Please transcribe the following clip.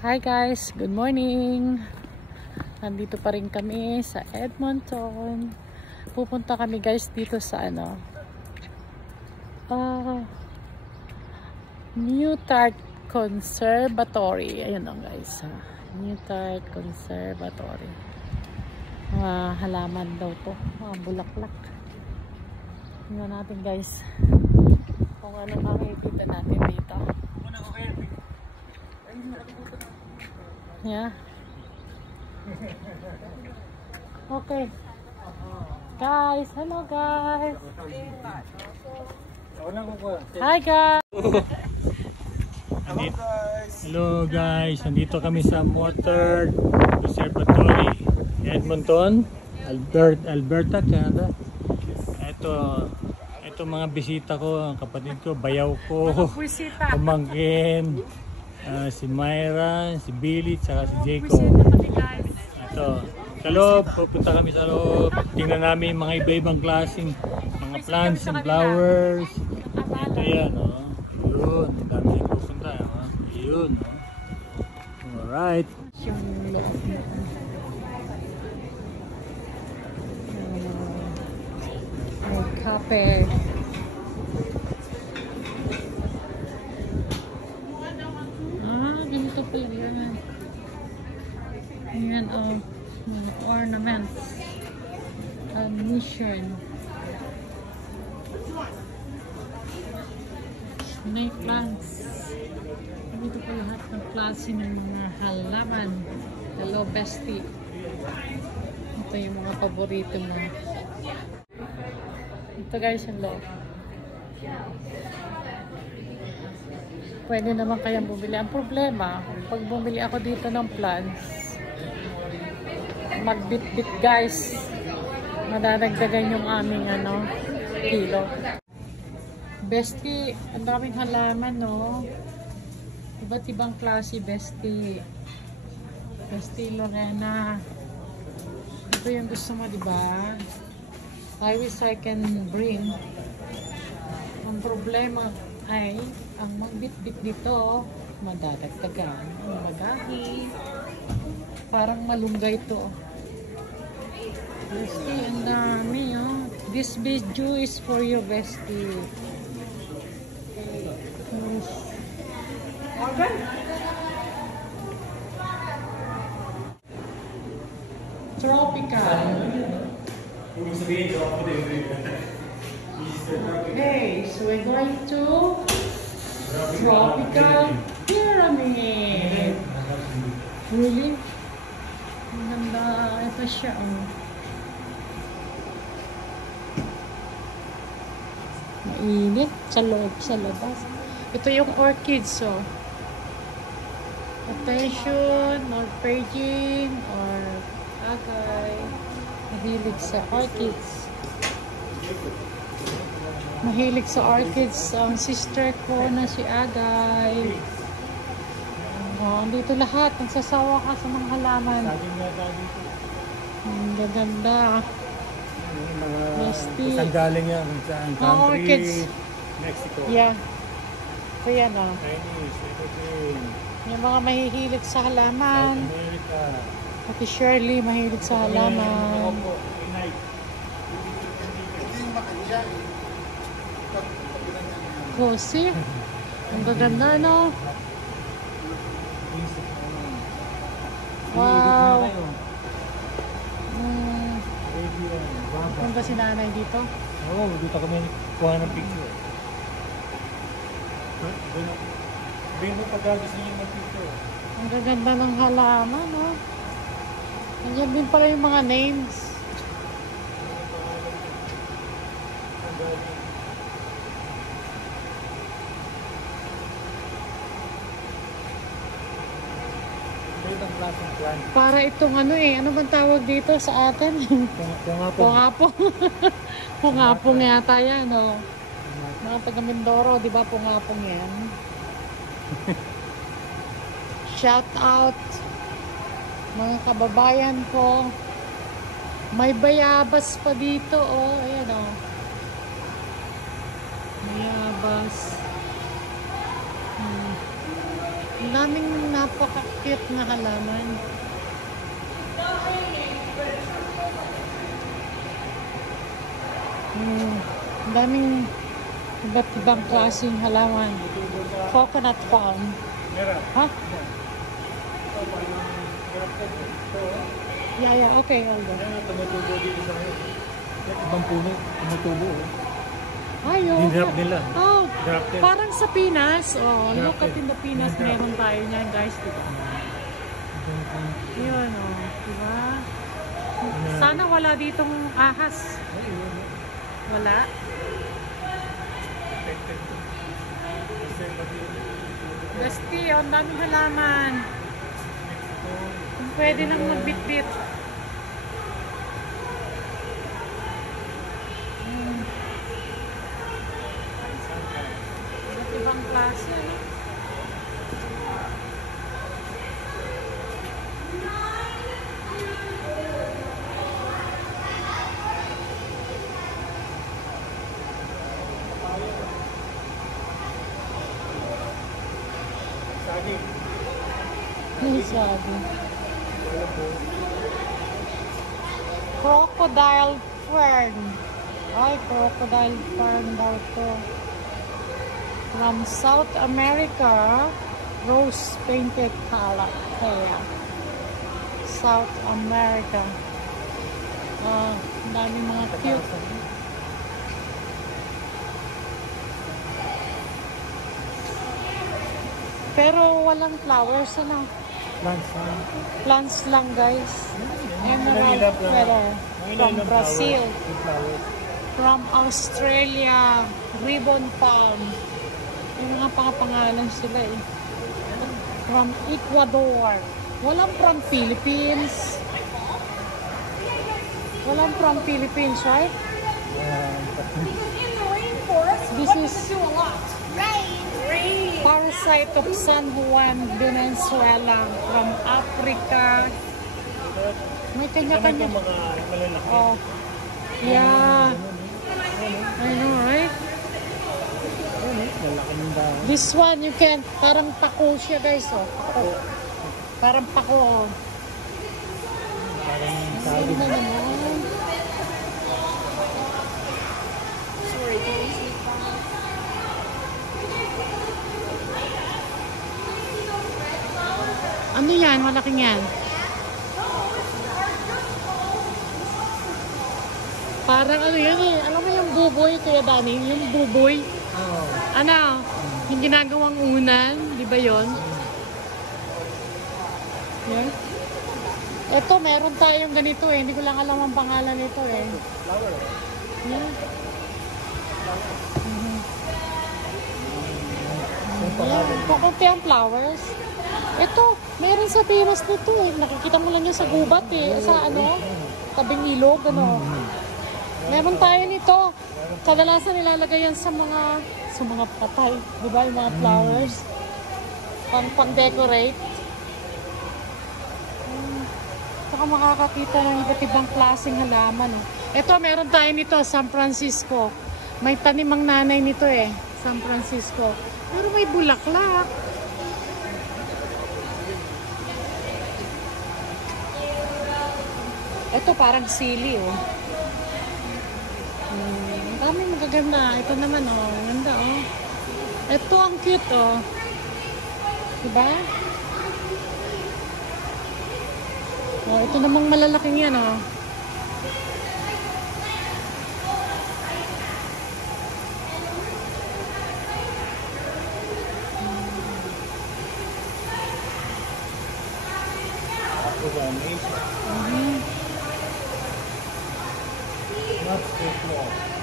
Hi guys, good morning. Nandito pa rin kami sa Edmonton. Pupunta kami guys dito sa Newtart Conservatory. Ayun lang guys, Newtart Conservatory. Halaman daw to, bulaklak. Tingnan natin guys kung ano makikita natin dito. Yeah. Okay. Guys, hello guys. Hi guys. Hello guys, nandito kami sa Newtart Conservatory, Edmonton, Alberta, Canada. Ito mga bisita ko, ang kapatid ko, bayaw ko, pamangkin, si Myra, si Billy, saka si Jacob. Ito, sa loob, pupunta kami sa loob. Tingnan namin mga iba-ibang klaseng mga plants and flowers. Ito yan, oh. Yun, ang dami na pupunta, oh. Yun, oh. Alright. Yung loob na may kape. Ganito pala yan. Ayan, mga ornaments. Mission. Snake plants. Dito po lahat ng klase ng mga halaman. Hello, bestie. Ito yung mga paborito mo. Ito guys, yung loob. Pwede naman kayang bumili. Ang problema, pag bumili ako dito ng plants, magbit-bit guys. Madadagdagan yung aming kilo. Bestie, ang daming halaman, no? Iba't ibang klase, bestie. Bestie Lorena. Ito yung gusto mo, diba? I wish I can bring. Ang problema ay ang magbit-bit dito, madadagdagan ang magahi. Parang malunggay ito. Bestie, ang dami, oh. This video is for you, bestie. Tropical. Okay, so we're going to Tropical Pyramid. Really? Ang ganda. Ito siya, oh. Mainit sa loob, sa labas. Ito yung orchids, oh. Attention, or Persian, or agay. Mahilig sa orchids. Mahilig sa orchids ang sister ko na si Agay. Dito lahat. Nagsasawa ka sa mga halaman. Ang gaganda. Saan galing yan? Saan country? Orchids. Mexico. Yeah. Ito yan, oh. Chinese, everything. Yung mga mahihilig sa halaman. South America. Pati Shirley mahilig sa halaman. Cozy. Ang gaganda, no? Wow. Punta si nanay dito? Oo, dito kami kuha ng picture. Bring mo pag gusto niyo mag-picture. Ang gaganda ng halaman, no? Nandiyan din pala yung mga names. Para itong ano bang tawag dito sa atin? Pungapong. Pungapong yata yan, no? Mga taga Mindoro, di ba pungapong yan? Shout out mga kababayan ko. May bayabas pa dito, oh. Ayan, oh. Bayabas. Ang daming napaka-cute na halaman. Ang daming iba't ibang klaseng halaman. Coconut palm. Meron. Ha? Yeah, okay, Aldo. Ayan, tumutubo dito sa ngayon. Ibang puno, tumutubo. Ay, okay. Dinrap nila. Oh, Drop nila. parang sa Pinas. Oh, Drop look at nila. in the Pinas, Drop. meron tayo niyan, guys, diba? Yun, oh, diba? Sana wala ditong ahas. Wala. Basti, oh, ang daming halaman. Kung pwede lang magbitbit. Iba't ibang klase, ano? Saging. Ay, sabi. Crocodile fern. Ay, crocodile fern daw to. From South America, rose painted color. Kaya. South America. Ang daming mga cute. Pero walang flowers, ano? Plants lang, guys. Emerald feather. From Brazil. From Australia. Ribbon palm. Yung mga pangalan sila eh. From Ecuador. Walang from Philippines. Walang from Philippines, right? In the rainforest, This what is- does it do a lot? Rain. Parasite of San Juan, Venezuela. From Africa. May kanya-kanya. Mga malalaki. Oh. Yeah. I know, right? Lalaki ng dahon. This one, you can, parang pako siya, guys, oh. Pako. Parang pako, oh. Parang Ano saging. na naman? Sorry, guys. Ano yan? Malaking yan. Parang ano yan eh. Alam mo yung buboy, Kuya Danny? Yung buboy. Oo. Ano? Yung ginagawang unan. Di ba yun? Yan. Ito, meron tayong ganito eh. Hindi ko lang alam ang pangalan nito eh. Flower. Yan. Yung pangalan. Yan. Pakunti ang flowers. Ito, meron sa Pinas nito eh. Nakikita mo lang yan sa gubat eh. Sa ano? Tabing ilog, ano. Meron tayo nito. Kadalasan nilalagay yan sa mga patay. Di ba? Yung mga flowers. Pang-decorate. Saka makakakita ng iba't ibang klaseng halaman. Oh. Ito, meron tayo nito, San Francisco. May tanim ang nanay nito eh. San Francisco. Pero may bulaklak. Ito parang sili oh. Ang daming magaganda. Ito naman oh. Ang ganda oh. Ito ang cute oh. Diba? Oh, ito namang malalaking yan oh. Not so small.